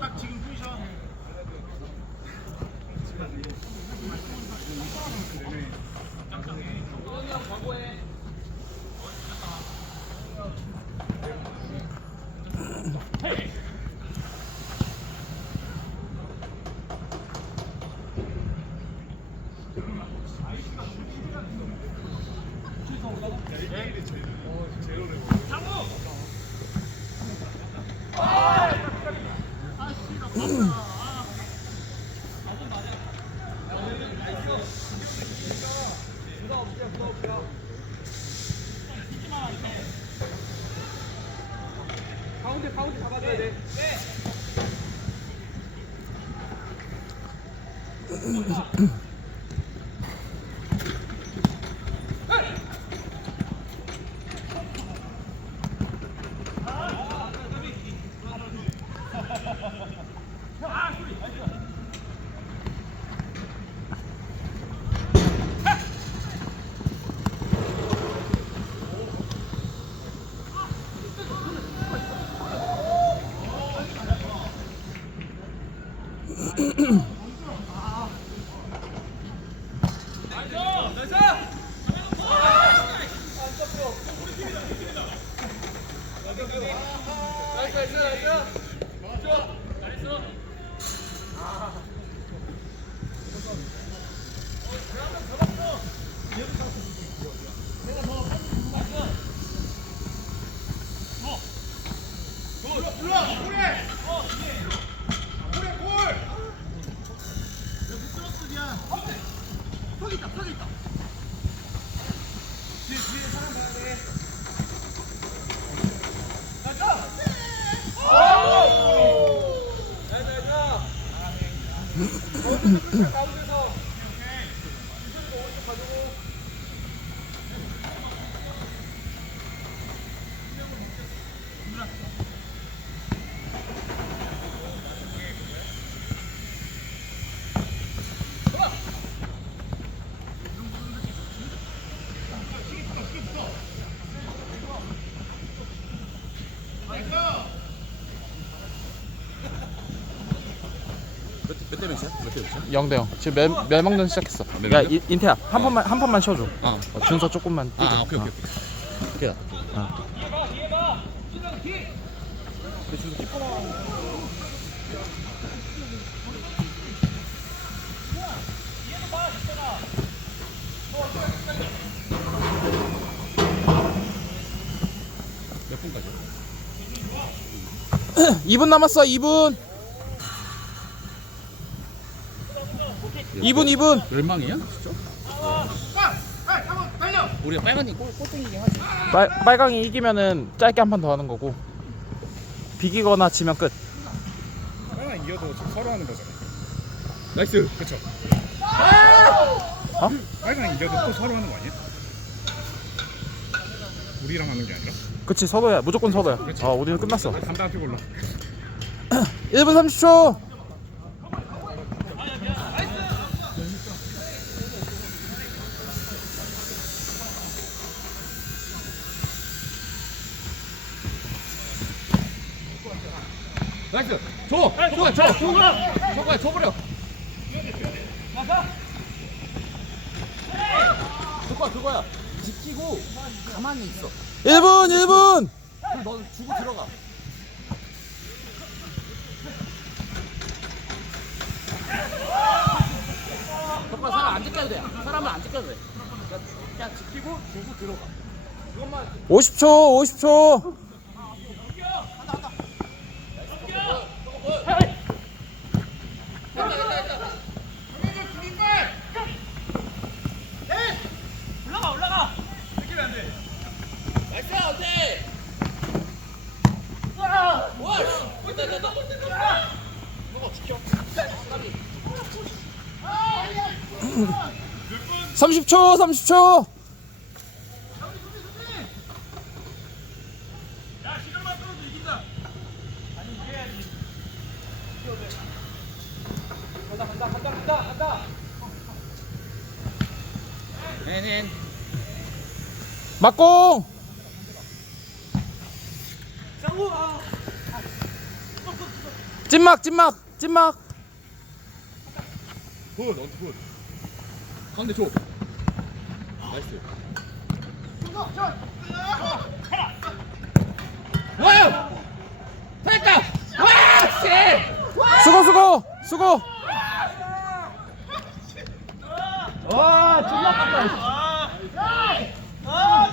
딱 지금 가운데 가운데 잡아줘야 돼. 서 있다 서 있다 뒤에 사람 봐야 돼 Mm-hmm. 몇대 몇이야? 몇대 몇이야? 0대 0. 지금 멸, 멸망전 시작했어. 네, 야, 멸망전? 이- 인태야. 한 번만 한 번만 쉬어 줘. 어. 어, 준서 조금만. 아, 아. 오케이 어. 오케이 오케이. 오케이. 몇 분까지? 2분 남았어. 2분. 2분 2분. 멸망이야? 진짜? 우리가 빨간이 꼴 꼴등이긴 하지. 빨, 빨강이 이기면은 짧게 한 판 더 하는 거고. 비기거나 지면 끝. 빨간 이어도 지금 서로 하는 거잖아. 나이스. 그쵸? 어? 빨간 이어도 또 서로 하는 거 아니야? 우리랑 하는 게 아니라? 그치 서도야. 무조건 서도야. 아, 우리는 끝났어. 담당 피골라. 1분 30초. 나이스. 줘. 줘봐 줘. 줘봐. 줘버려. 그거야 그거야. 지키고 가만히 있어. 1분 1분. 그럼 너 주고 들어가. 덕분 사람 안 지켜도 돼. 사람은 안 지켜도 돼. 그냥, 그냥 지키고 주고 들어가. 50초 50초. 삼십초 삼십초. 네네. 막공 찐막 찐막 찐막. 굿굿 가운데 줘. 나이스. 와! 됐다! 와! 씨! 수고 수고 수고. 와, 존나 깜다 아,